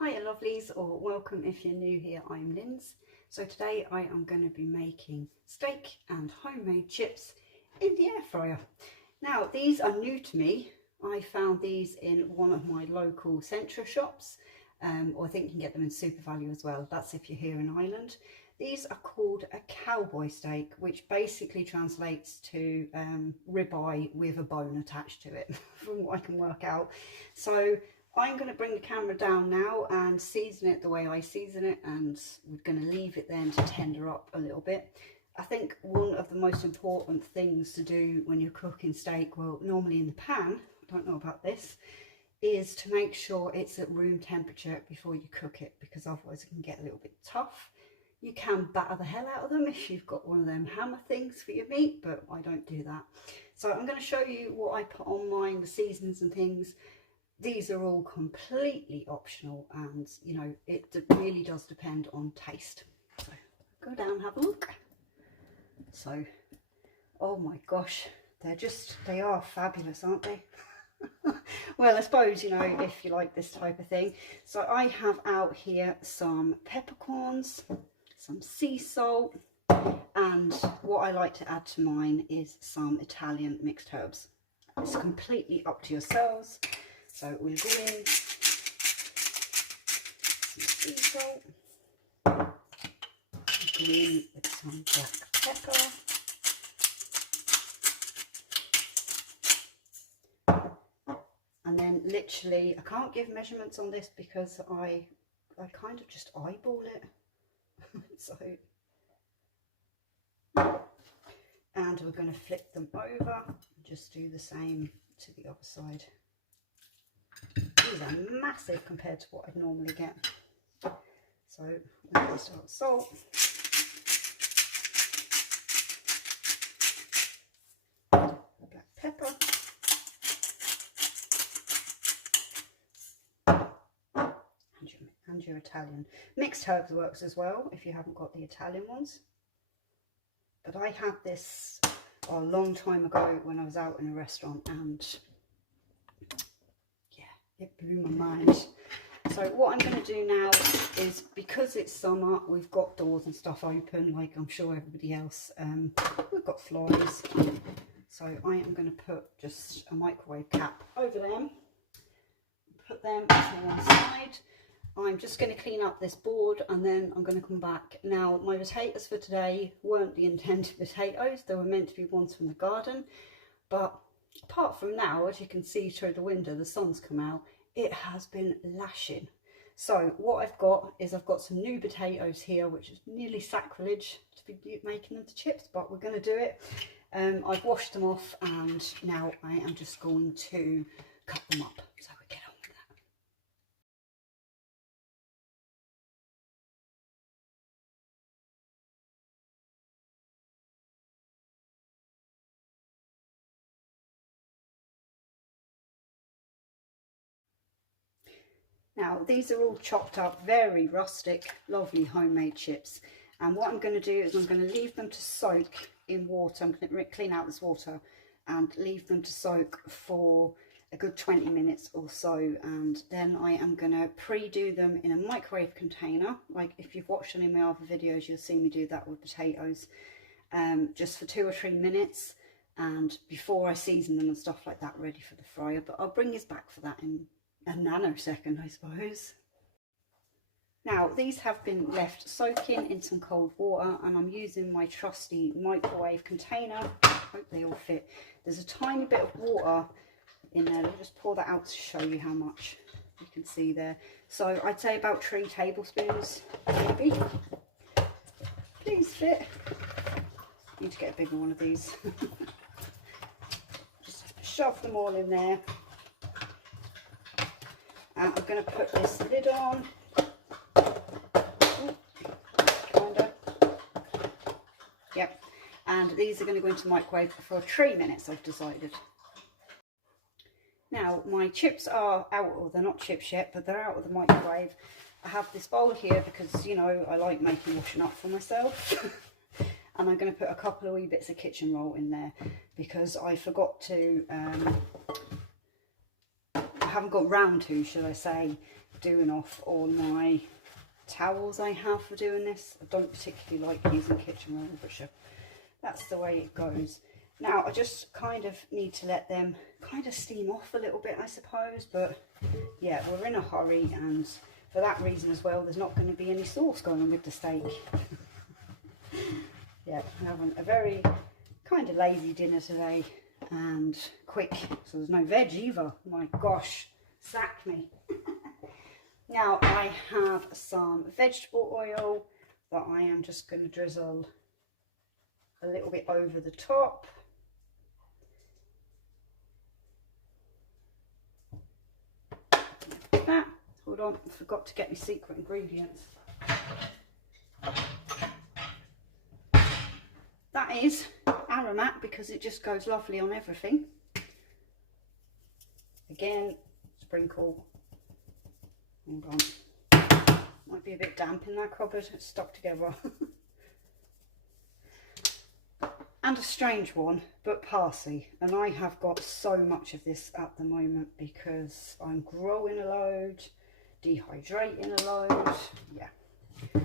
Hiya lovelies, or welcome if you're new here. I'm Linz. So today I am going to be making steak and homemade chips in the air fryer. Now these are new to me. I found these in one of my local Centra shops, or I think you can get them in Super Value as well. That's if you're here in Ireland. These are called a cowboy steak, which basically translates to ribeye with a bone attached to it, from what I can work out. So I'm going to bring the camera down now and season it the way I season it, and we're going to leave it then to tender up a little bit. I think one of the most important things to do when you're cooking steak, well, normally in the pan, I don't know about this, is to make sure it's at room temperature before you cook it, because otherwise it can get a little bit tough. You can batter the hell out of them if you've got one of them hammer things for your meat, but I don't do that. So I'm going to show you what I put on mine, the seasonings and things. These are all completely optional, and you know, it really does depend on taste. So go down and have a look. So, oh my gosh, they are fabulous, aren't they? Well, I suppose, you know, if you like this type of thing. So I have out here some peppercorns, some sea salt, and what I like to add to mine is some Italian mixed herbs. It's completely up to yourselves. So we'll go in some sea salt, go in with some black pepper, and then literally, I can't give measurements on this because I kind of just eyeball it. So, and we're going to flip them over and just do the same to the other side. These are massive compared to what I'd normally get. So we're going to start with salt. Black pepper. And your Italian. Mixed herbs works as well if you haven't got the Italian ones. But I had this a long time ago when I was out in a restaurant, and it blew my mind. So what I'm going to do now is, because it's summer, we've got doors and stuff open like I'm sure everybody else. We've got flies. So I am going to put just a microwave cap over them. Put them to one side. I'm just going to clean up this board and then I'm going to come back. Now my potatoes for today weren't the intended potatoes. They were meant to be ones from the garden. But apart from now, as you can see through the window, the sun's come out. It has been lashing. So what I've got is I've got some new potatoes here, which is nearly sacrilege to be making them to chips, but we're going to do it. I've washed them off and now I am just going to cut them up. So we get on with that. Now these are all chopped up, very rustic, lovely homemade chips. And what I'm going to do is I'm going to leave them to soak in water. I'm going to clean out this water and leave them to soak for a good 20 minutes or so. And then I am going to pre-do them in a microwave container. Like if you've watched any of my other videos, you'll see me do that with potatoes, just for 2 or 3 minutes. And before I season them and stuff like that, ready for the fryer. But I'll bring you back for that in a nanosecond, I suppose. Now these have been left soaking in some cold water, and I'm using my trusty microwave container. Hope they all fit. There's a tiny bit of water in there. Let me just pour that out to show you how much you can see there. So I'd say about 3 tablespoons maybe. Please fit. Need to get a bigger one of these. Just shove them all in there. And I'm going to put this lid on. Yep. And these are going to go into the microwave for 3 minutes, I've decided. Now my chips are out, or they're not chips yet, but they're out of the microwave. I have this bowl here because, you know, I like making washing up for myself. And I'm going to put a couple of wee bits of kitchen roll in there because I forgot to haven't got round to, should I say, doing off all my towels I have for doing this. I don't particularly like using kitchen roller, but sure, that's the way it goes. Now I just kind of need to let them kind of steam off a little bit, I suppose, but yeah, we're in a hurry, and for that reason as well, there's not going to be any sauce going on with the steak. Yeah, I'm having a very kind of lazy dinner today and quick, so there's no veg either. My gosh, sack me. Now I have some vegetable oil that I am just going to drizzle a little bit over the top. Like that. Hold on, I forgot to get my secret ingredients. That is aromat, because it just goes lovely on everything. Again, sprinkle. Hold on. Might be a bit damp in that cupboard, it's stuck together. And a strange one, but parsley. And I have got so much of this at the moment because I'm growing a load, dehydrating a load. Yeah. So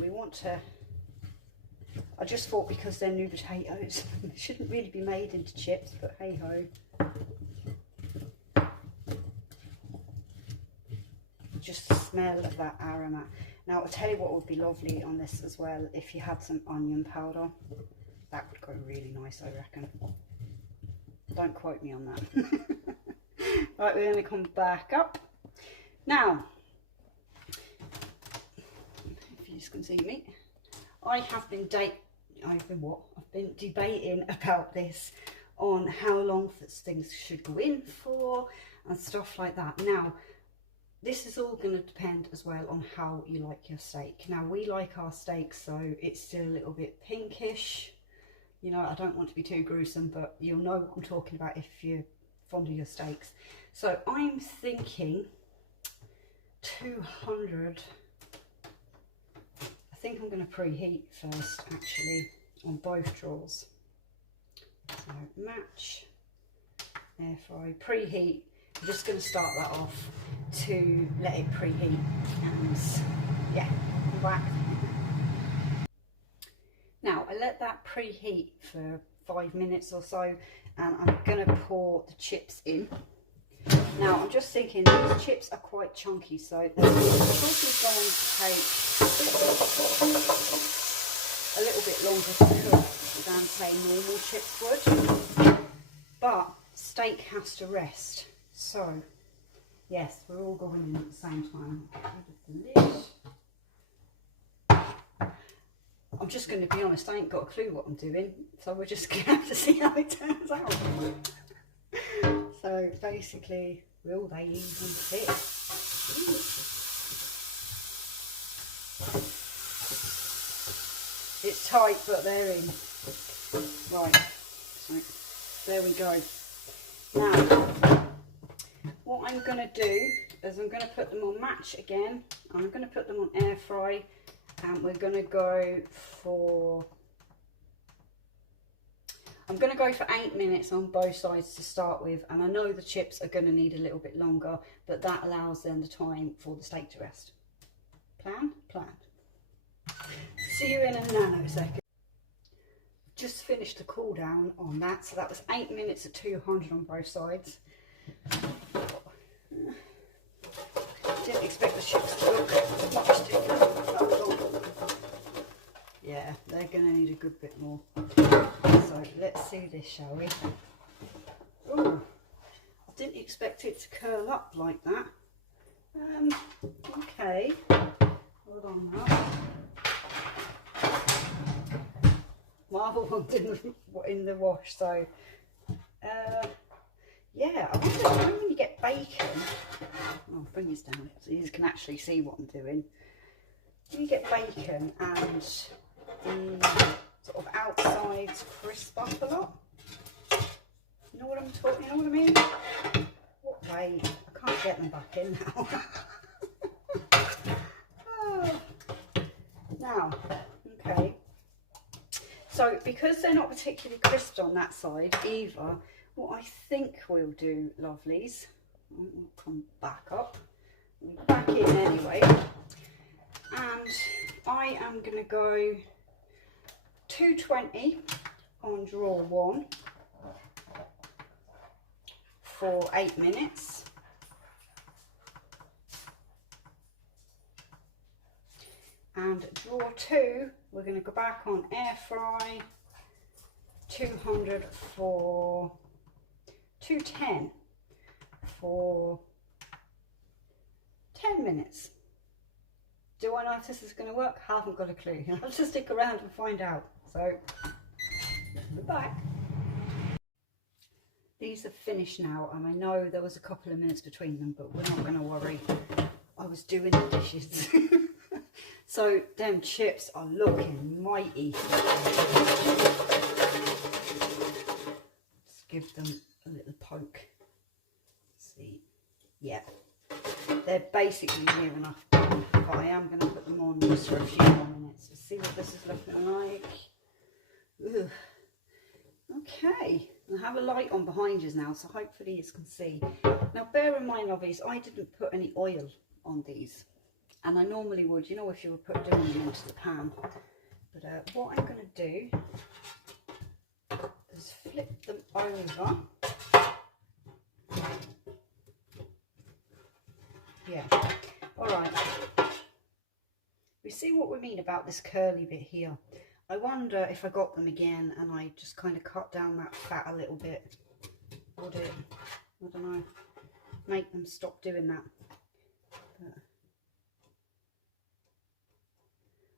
we want to, I just thought because they're new potatoes, they shouldn't really be made into chips, but hey ho. Just the smell of that aromat. Now I'll tell you what would be lovely on this as well, if you had some onion powder. That would go really nice, I reckon. Don't quote me on that. Right, we're going to come back up. Now, if you just can see me, I have been debating about this, on how long things should go in for and stuff like that. Now, this is all going to depend as well on how you like your steak. Now, we like our steak so it's still a little bit pinkish. You know, I don't want to be too gruesome, but you'll know what I'm talking about if you're fond of your steaks. So I'm thinking 200. I think I'm going to preheat first, actually, on both drawers. So match, air fry, preheat. I'm just going to start that off to let it preheat, and yeah, come back. Now I let that preheat for 5 minutes or so, and I'm going to pour the chips in. Now I'm just thinking these chips are quite chunky, so they're probably going to take a little bit longer to cook than say normal chips would, but steak has to rest. So yes, we're all going in at the same time. Get rid of the lid. I'm just going to be honest, I ain't got a clue what I'm doing, so we're just going to have to see how it turns out. So basically, will they even fit? Ooh. It's tight, but they're in. Right, so there we go. Now, what I'm going to do is I'm going to put them on match again. I'm going to put them on air fry. And we're going to go for, I'm going to go for 8 minutes on both sides to start with. And I know the chips are going to need a little bit longer, but that allows them the time for the steak to rest. Plan? Plan. See you in a nanosecond. Just finished the cool down on that. So that was 8 minutes at 200 on both sides. Didn't expect the chips to look much different. Yeah, they're going to need a good bit more. So let's see this, shall we? Oh, I didn't expect it to curl up like that. Okay, hold on now. My other one's in the wash, so yeah, I wonder when you get bacon. I'll bring this down so you can actually see what I'm doing. When you get bacon and the sort of outsides crisp up a lot. You know what I'm talking? You know what I mean? What way? I can't get them back in now. Oh. Now, okay. So because they're not particularly crisp on that side either, what I think we'll do, lovelies, We'll come back up. We'll back in anyway. And I am going to go 220 on drawer 1 for 8 minutes. And drawer 2, we're going to go back on air fry 200 for 210 for 10 minutes. Do I know if this is going to work? I haven't got a clue. You'll have to stick around and find out. So, we're back. These are finished now, and I know there was a couple of minutes between them, but we're not going to worry. I was doing the dishes. So, them chips are looking mighty. Just give them a little poke. Let's see. Yeah. They're basically near enough done, but I am going to put them on just for a few more minutes. Let's see what this is looking like. Ugh. Okay, I have a light on behind you now, so hopefully you can see. Now bear in mind, obviously, I didn't put any oil on these, and I normally would, you know, if you were doing them into the pan. But what I'm going to do is flip them over. Yeah, all right. We see what we mean about this curly bit here. I wonder if I got them again and I just kind of cut down that fat a little bit. Would it, I don't know, make them stop doing that. But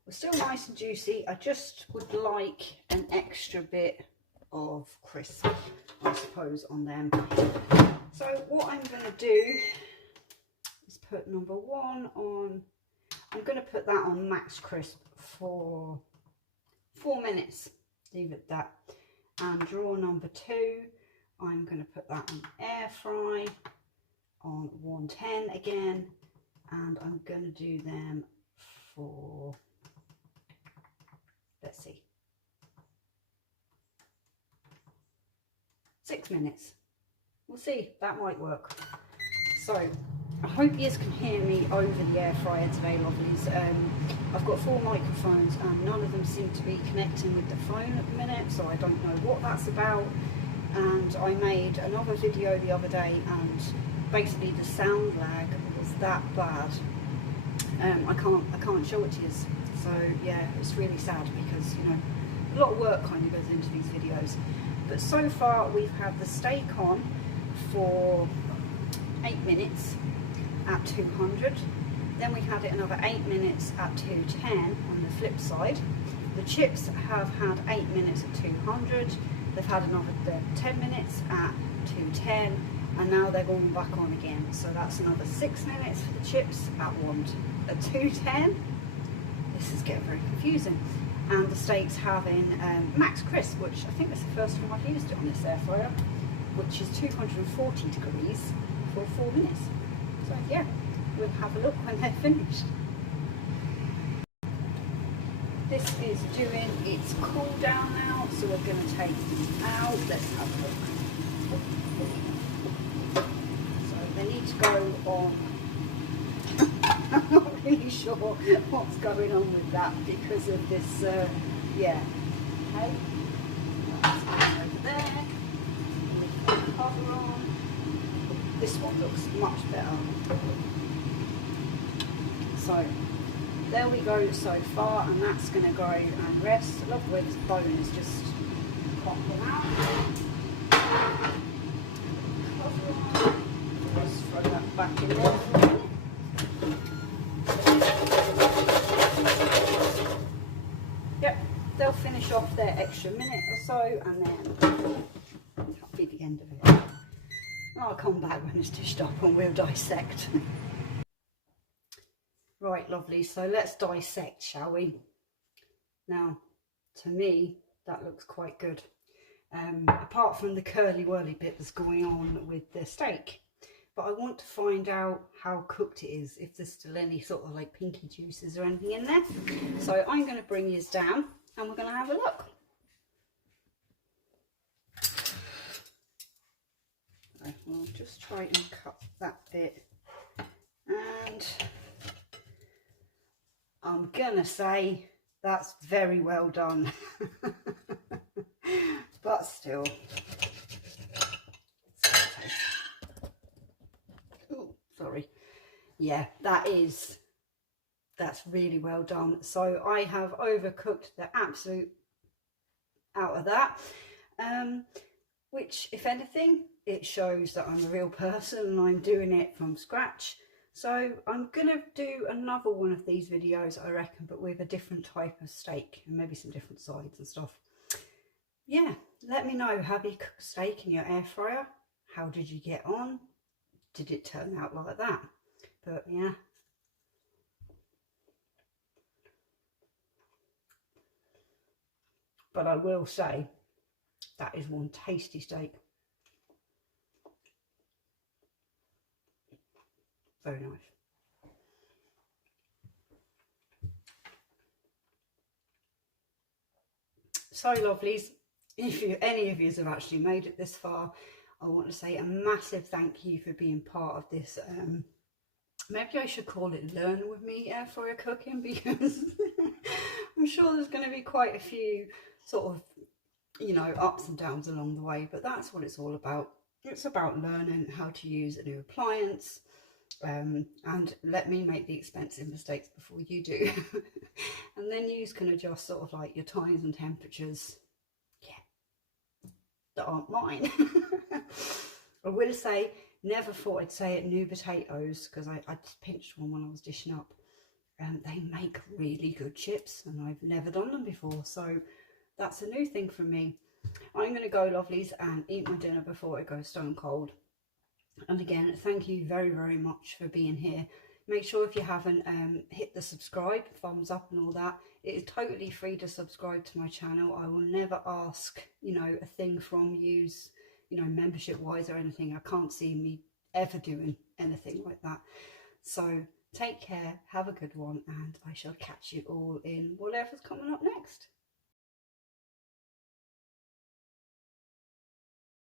we're still nice and juicy. I just would like an extra bit of crisp, I suppose, on them. So what I'm going to do is put number 1 on, I'm going to put that on max crisp for 4 minutes, leave it that. And drawer number 2, I'm going to put that on air fry on 110 again, and I'm going to do them for, let's see, 6 minutes. We'll see, that might work. So I hope you can hear me over the air fryer today, lovelies. I've got 4 microphones and none of them seem to be connecting with the phone at the minute, so I don't know what that's about. And I made another video the other day and basically the sound lag was that bad. I can't show it to you. So yeah, it's really sad because, you know, a lot of work kind of goes into these videos. But so far we've had the steak on for 8 minutes at 200, then we had it another 8 minutes at 210 on the flip side. The chips have had 8 minutes at 200, they've had another 10 minutes at 210, and now they're going back on again, so that's another 6 minutes for the chips at 210. This is getting very confusing. And the steak's having max crisp, which I think is the first time I've used it on this air fryer, which is 240 degrees for 4 minutes. So yeah, we'll have a look when they're finished. This is doing its cool down now, so we're going to take these out. Let's have a look. So they need to go on. I'm not really sure what's going on with that because of this, yeah. Okay, that's going over there. Leave the cover on. This one looks much better. So there we go so far, and that's going to go and rest. I love where this bone is just popping out. Cover on. Just throw that back in there for a minute. Yep, they'll finish off their extra minute or so, and then that'll be the end of it. I'll come back when it's dished up and we'll dissect. Right, lovely, so let's dissect, shall we? Now, to me, that looks quite good. Apart from the curly whirly bit that's going on with the steak. But I want to find out how cooked it is, if there's still any sort of like pinky juices or anything in there. So I'm going to bring yours down and we're going to have a look. We'll just just try and cut that bit, and I'm gonna say that's very well done. But still, oh, sorry, yeah, that's really well done. So I have overcooked the absolute out of that, which, if anything, it shows that I'm a real person and I'm doing it from scratch. So I'm gonna do another one of these videos, I reckon, but with a different type of steak and maybe some different sides and stuff. Yeah, let me know, have you cooked steak in your air fryer? How did you get on? Did it turn out like that? But yeah. But I will say, that is one tasty steak. Very nice. So lovelies, if any of you have actually made it this far, I want to say a massive thank you for being part of this. Maybe I should call it Learn With Me air fryer cooking, because I'm sure there's going to be quite a few sort of, you know, ups and downs along the way, but that's what it's all about. It's about learning how to use a new appliance, and let me make the expensive mistakes before you do. And then you can adjust sort of like your times and temperatures, yeah, that aren't mine. I will say, never thought I'd say it, new potatoes, because I just pinched one when I was dishing up, and they make really good chips, and I've never done them before, so that's a new thing for me. I'm going to go, lovelies, and eat my dinner before it goes stone cold. And again, thank you very, very much for being here. Make sure if you haven't, hit the subscribe, thumbs up and all that. It is totally free to subscribe to my channel. I will never ask, you know, a thing from you, you know, membership wise or anything. I can't see me ever doing anything like that. So take care, have a good one, and I shall catch you all in whatever's coming up next.